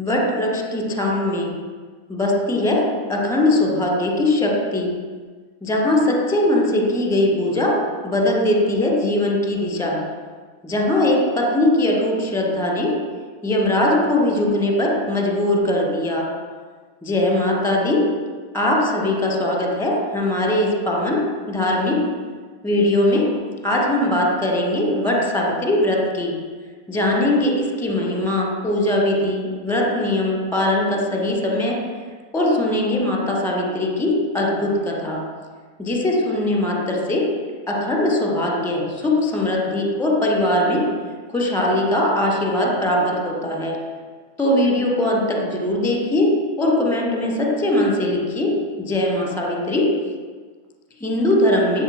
What वृक्ष की छांव में बसती है अखंड सौभाग्य की शक्ति। जहाँ सच्चे मन से की गई पूजा बदल देती है जीवन की दिशा। जहाँ एक पत्नी की अटूट श्रद्धा ने यमराज को भी झुकने पर मजबूर कर दिया। जय माता दी। आप सभी का स्वागत है हमारे इस पावन धार्मिक वीडियो में। आज हम बात करेंगे वट सावित्री व्रत की। जानेंगे इसकी महिमा, पूजा विधि, व्रत नियम, पालन का सही समय और सुनेंगे माता सावित्री की अद्भुत कथा, जिसे सुनने मात्र से अखंड सौभाग्य, सुख, समृद्धि और परिवार में खुशहाली का आशीर्वाद प्राप्त होता है। तो वीडियो को अंत तक जरूर देखिए और कमेंट में सच्चे मन से लिखिए जय मां सावित्री। हिंदू धर्म में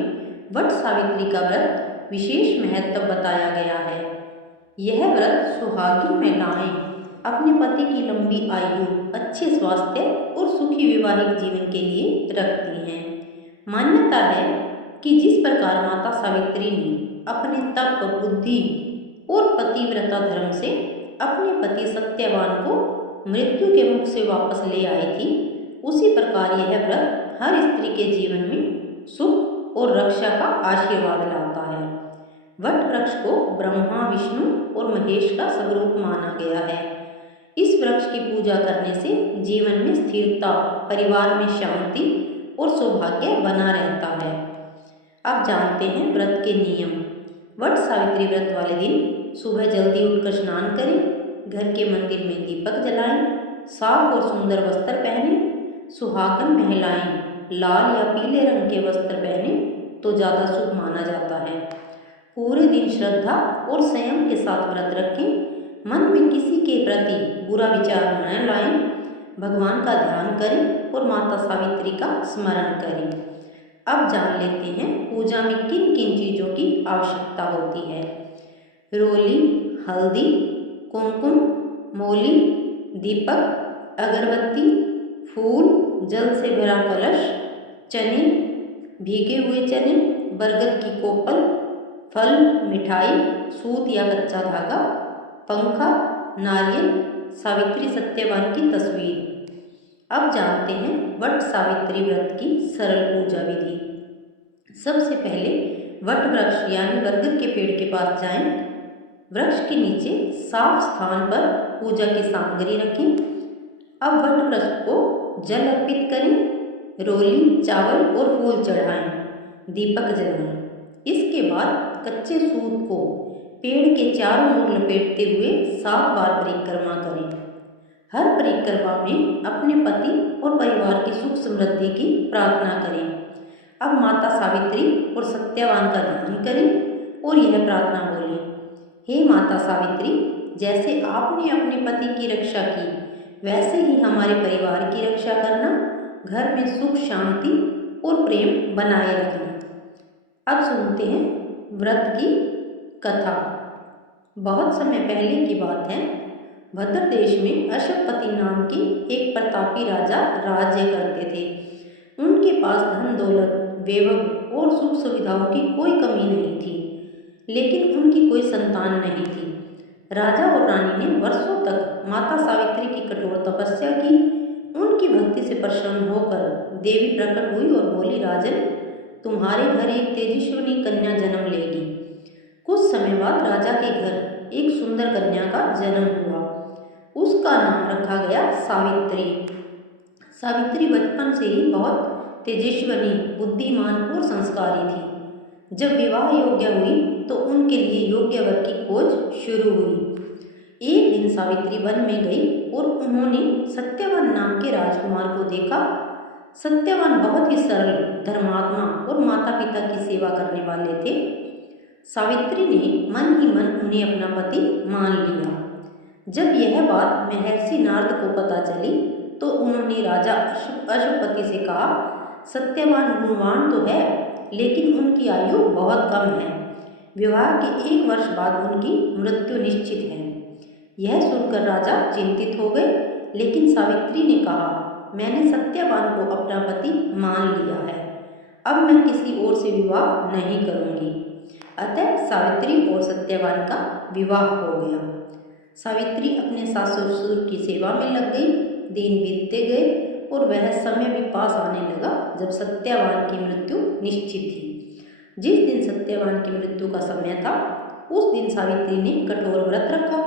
वट सावित्री का व्रत विशेष महत्व बताया गया है। यह व्रत सुहागिन महिलाएं अपने पति की लंबी आयु, अच्छे स्वास्थ्य और सुखी वैवाहिक जीवन के लिए रखती हैं। मान्यता है कि जिस प्रकार माता सावित्री ने अपने तप, बुद्धि और पतिव्रता धर्म से अपने पति सत्यवान को मृत्यु के मुख से वापस ले आई थी, उसी प्रकार यह व्रत हर स्त्री के जीवन में सुख और रक्षा का आशीर्वाद लाता है। वट वृक्ष को ब्रह्मा, विष्णु और महेश का स्वरूप माना गया है। इस वृक्ष की पूजा करने से जीवन में स्थिरता, परिवार में शांति और सौभाग्य बना रहता है। अब जानते हैं व्रत के नियम। वट सावित्री व्रत वाले दिन सुबह जल्दी उठकर स्नान करें, घर के मंदिर में दीपक जलाएं, साफ और सुंदर वस्त्र पहनें। सुहागन महिलाएं लाल या पीले रंग के वस्त्र पहने तो ज़्यादा शुभ माना जाता है। पूरे दिन श्रद्धा और संयम के साथ व्रत रखें। मन में किसी के प्रति बुरा विचार न लाएं, भगवान का ध्यान करें और माता सावित्री का स्मरण करें। अब जान लेते हैं पूजा में किन किन चीज़ों की आवश्यकता होती है। रोली, हल्दी, कुमकुम, मौली, दीपक, अगरबत्ती, फूल, जल से भरा कलश, चने, भीगे हुए चने, बरगद की कोपल, फल, मिठाई, सूत या कच्चा धागा, पंखा, नारियल, सावित्री सत्यवान की तस्वीर। अब जानते हैं वट सावित्री व्रत की सरल पूजा विधि। सबसे पहले वट वृक्ष यानी बरगद के पेड़ के पास जाएं। वृक्ष के नीचे साफ स्थान पर पूजा की सामग्री रखें। अब वट वृक्ष को जल अर्पित करें, रोली, चावल और फूल चढ़ाएं, दीपक जलाएं। इसके बाद कच्चे सूत को पेड़ के चारों ओर लपेटते हुए 7 बार परिक्रमा करें। हर परिक्रमा में अपने पति और परिवार की सुख समृद्धि की प्रार्थना करें। अब माता सावित्री और सत्यवान का ध्यान करें और यह प्रार्थना बोलें, हे माता सावित्री, जैसे आपने अपने पति की रक्षा की, वैसे ही हमारे परिवार की रक्षा करना, घर में सुख, शांति और प्रेम बनाए रखना। अब सुनते हैं व्रत की कथा। बहुत समय पहले की बात है। भद्र देश में अशोकपति नाम के एक प्रतापी राजा राज्य करते थे। उनके पास धन दौलत, वैभव और सुख सुविधाओं की कोई कमी नहीं थी, लेकिन उनकी कोई संतान नहीं थी। राजा और रानी ने वर्षों तक माता सावित्री की कठोर तपस्या की। उनकी भक्ति से प्रसन्न होकर देवी प्रकट हुई और बोली, राजन, तुम्हारे घर एक तेजस्विनी कन्या जन्म लेगी। कुछ समय बाद राजा के घर एक सुंदर कन्या का जन्म हुआ। उसका नाम रखा गया सावित्री। सावित्री बचपन से ही बहुत तेजस्विनी, बुद्धिमान और संस्कारी थी। जब विवाह योग्य हुई तो उनके लिए योग्य वर की खोज शुरू हुई। एक दिन सावित्री वन में गई और उन्होंने सत्यवान नाम के राजकुमार को देखा। सत्यवान बहुत ही सरल, धर्मात्मा और माता पिता की सेवा करने वाले थे। सावित्री ने मन ही मन उन्हें अपना पति मान लिया। जब यह बात महर्षि नारद को पता चली तो उन्होंने राजा अशोकपति से कहा, सत्यवान गुणवान तो है, लेकिन उनकी आयु बहुत कम है। विवाह के 1 वर्ष बाद उनकी मृत्यु निश्चित है। यह सुनकर राजा चिंतित हो गए, लेकिन सावित्री ने कहा, मैंने सत्यवान को अपना पति मान लिया है, अब मैं किसी और से विवाह नहीं करूंगी। अतः सावित्री और सत्यवान का विवाह हो गया। सावित्री अपने सास ससुर की सेवा में लग गई। दिन बीतते गए और वह समय भी पास आने लगा जब सत्यवान की मृत्यु निश्चित थी। जिस दिन सत्यवान की मृत्यु का समय था, उस दिन सावित्री ने कठोर व्रत रखा।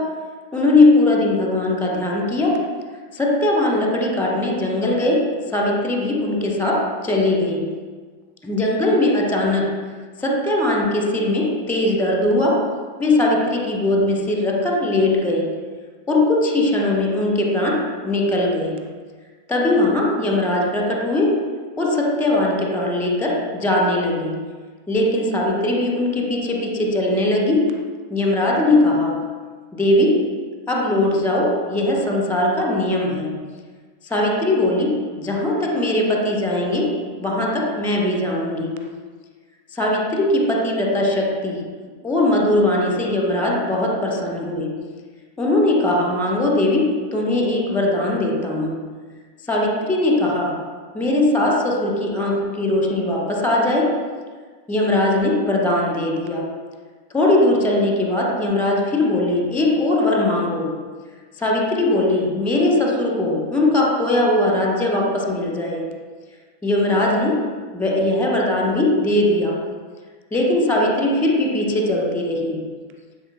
उन्होंने पूरा दिन भगवान का ध्यान किया। सत्यवान लकड़ी काटने जंगल गए। सावित्री भी उनके साथ चली गई। जंगल में अचानक सत्यवान के सिर में तेज दर्द हुआ। वे सावित्री की गोद में सिर रखकर लेट गए और कुछ ही क्षणों में उनके प्राण निकल गए। तभी वहां यमराज प्रकट हुए और सत्यवान के प्राण लेकर जाने लगे। लेकिन सावित्री भी उनके पीछे पीछे चलने लगी। यमराज ने कहा, देवी अब लौट जाओ, यह संसार का नियम है। सावित्री बोली, जहाँ तक मेरे पति जाएंगे वहाँ तक मैं भी जाऊंगी। सावित्री की पतिव्रता शक्ति और मधुर वाणी से यमराज बहुत प्रसन्न हुए। उन्होंने कहा, मांगो देवी, तुम्हें एक वरदान देता हूँ। सावित्री ने कहा, मेरे सास ससुर की आंखों की रोशनी वापस आ जाए। यमराज ने वरदान दे दिया। थोड़ी दूर चलने के बाद यमराज फिर बोले, एक और वर मांगो। सावित्री बोली, मेरे ससुर को उनका खोया हुआ राज्य वापस मिल जाए। यमराज ने यह वरदान भी दे दिया, लेकिन सावित्री फिर भी पीछे चलती रही।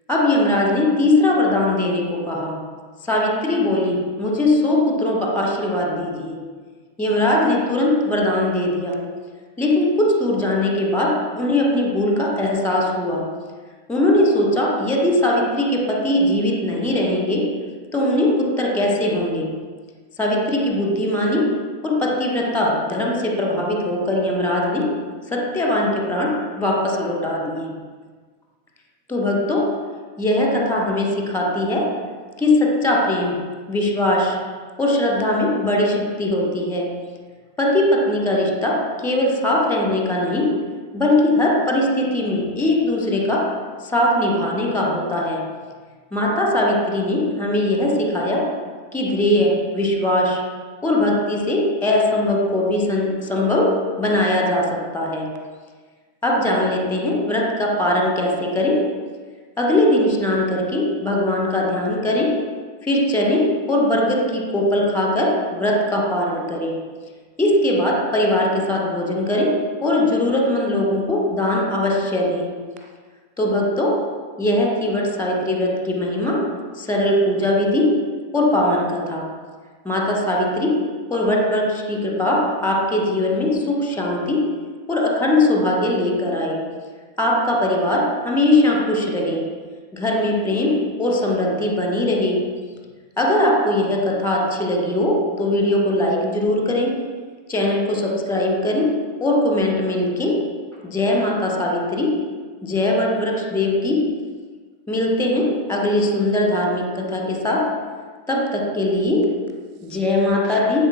अब यमराज ने तीसरा वरदान देने को कहा। सावित्री बोली, मुझे 100 पुत्रों का आशीर्वाद दीजिए। यमराज ने तुरंत वरदान दे दिया, लेकिन कुछ दूर जाने के बाद उन्हें अपनी भूल का एहसास हुआ। उन्होंने सोचा, यदि सावित्री के पति जीवित नहीं रहेंगे तो उन्हें पुत्र कैसे होंगे। सावित्री की बुद्धि मानी और पतिव्रता धर्म से प्रभावित होकर यमराज ने सत्यवान के प्राण वापस लौटा दिए। तो भक्तों, यह कथा हमें सिखाती है कि सच्चा प्रेम, विश्वास और श्रद्धा में बड़ी शक्ति होती है। पति पत्नी का रिश्ता केवल साथ रहने का नहीं, बल्कि हर परिस्थिति में एक दूसरे का साथ निभाने का होता है। माता सावित्री ने हमें यह सिखाया कि धैर्य, विश्वास और भक्ति से असंभव को भी संभव बनाया जा सकता है। अब जान लेते हैं व्रत का पालन कैसे करें। अगले दिन स्नान करके भगवान का ध्यान करें, फिर चने और बरगद की कोपल खाकर व्रत का पालन करें। इसके बाद परिवार के साथ भोजन करें और जरूरतमंद लोगों को दान अवश्य दें। तो भक्तों, यह थी वट सावित्री व्रत की महिमा, सरल पूजा विधि और पावन कथा। माता सावित्री और वट वृक्ष की कृपा आपके जीवन में सुख, शांति और अखंड सौभाग्य लेकर आए। आपका परिवार हमेशा खुश रहे, घर में प्रेम और समृद्धि बनी रहे। अगर आपको यह कथा अच्छी लगी हो तो वीडियो को लाइक जरूर करें, चैनल को सब्सक्राइब करें और कमेंट में लिखें, जय माता सावित्री, जय वट वृक्ष देव की। मिलते हैं अगली सुंदर धार्मिक कथा के साथ। तब तक के लिए जय माता दी।